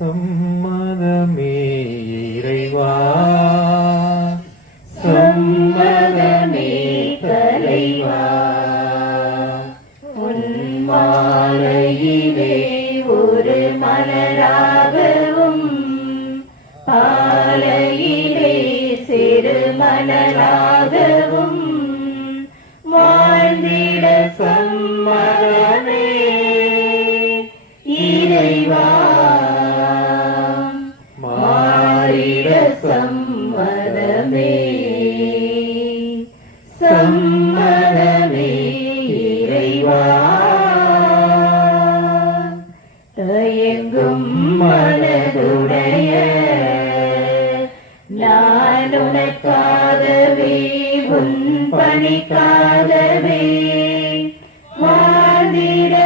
சம்மதமே இறைவா. சம்மதமே தலைவா. உன் மாலையிலே ஒரு மலராகவும் பாலையிலே சிறு மலராகவும் வாழ்ந்திட சம்மதமே. இறைவா. சம்மதமே. சம்மதமே இறைவா. தயங்கும் மனதுடைய நான் உனக்காகவே உன் பணிக்காகவே வாழ்ந்திட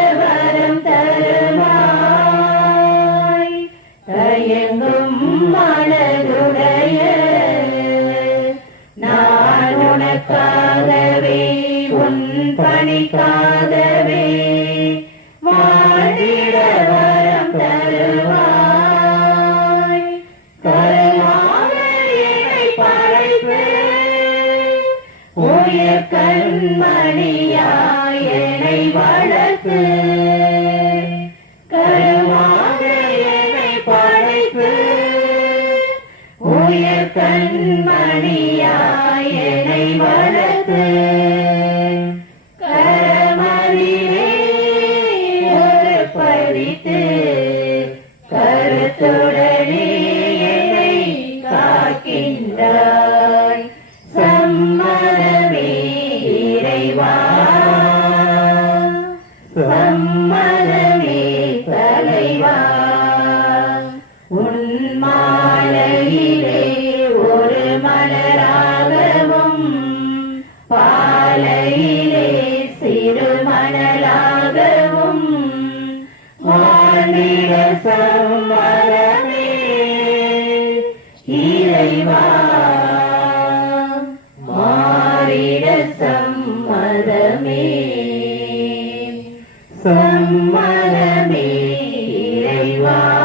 பணிக்காதவே பணிக்காகவே வாழிட வரம் தருவாய். கருவாக என்னை படைப்பு உயர் கண்மணியாய் என்னை வளர்த்து. உயர் கண்மணியாய் என்னை வளர்த்து. பதித்து கருத்துடனே என்னை காக்கின்றாய். சம்மதமே இறைவா. சம்மதமே தலைவா. உன் மாலையிலே ஒரு மலராகவும் பாலையிலே சிறு மணலாகவும் மரமே இறைவா. மாறிட சம்மதமே சம்மதமே இறைவா.